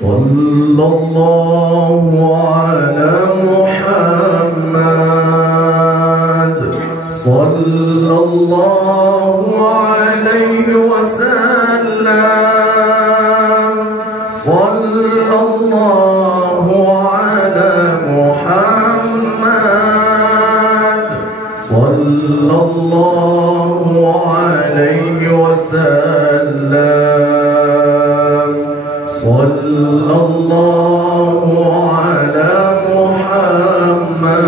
صلى الله على محمد صلى الله عليه وسلم صلى الله على محمد صلى الله عليه وسلم صلى الله على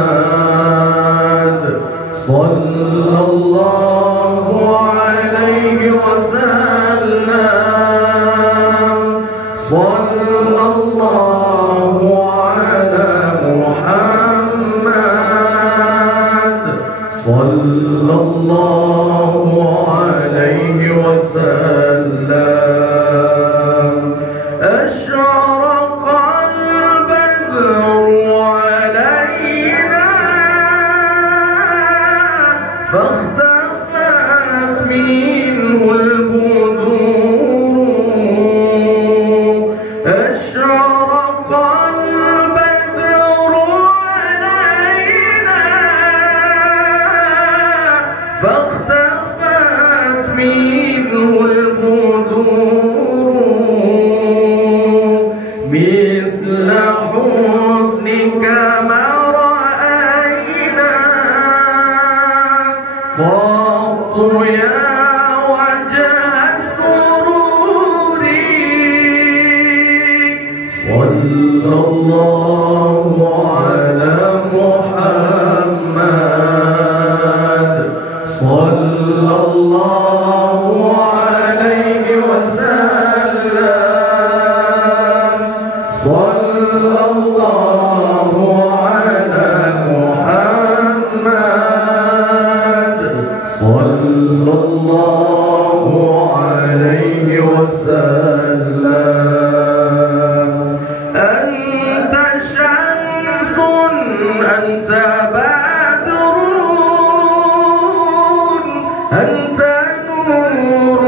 محمد صلى الله عليه وسلم صلى الله على محمد صلى الله عليه وسلم أشرق البدر علينا فاختفت منه البدور أشرق البدر علينا فاختفت منه البدور مثل حسنك ما رأينا قط يا وجه السرور صلى الله على محمد صلى الله عليه وسلم صلى الله على محمد صلى الله عليه وسلم أنت شمس أنت بدر أنت نور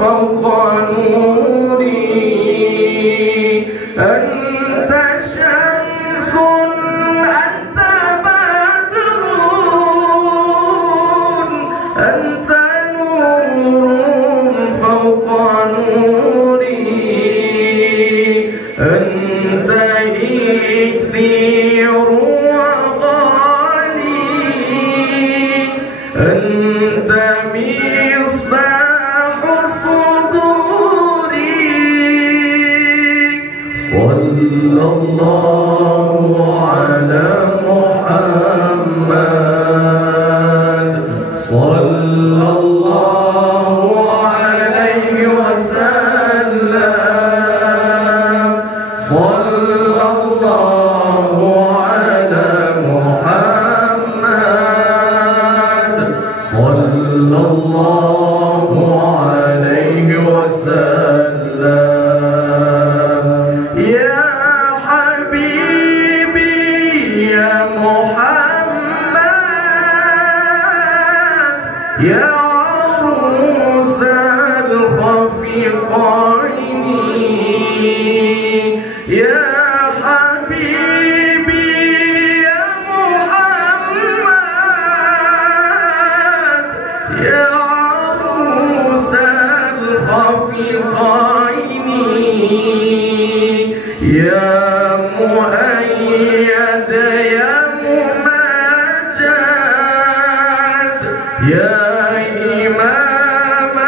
فوق نوري أنت شمس أنت بدر أنت نور فوق نوري أنت إكثير وغالي أنت مصباح صدوري صلى الله على محمد صلى الله عليه وسلم صلى الله على محمد صلى الله عليه وسلم يا حبيبي يا محمد يا عروس الخفيقين يا حبيبي يا محمد يا عروس الخفيقين يا مؤيد يا ممجد يا إمام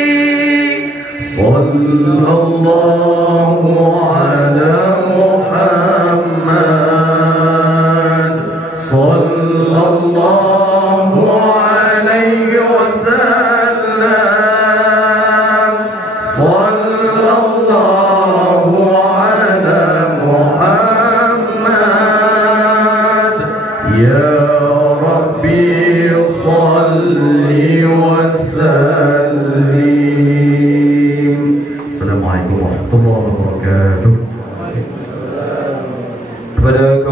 القبلتين صلى الله على محمد صلى الله عليه وسلم صلى الله على محمد يا ربي صل وسلم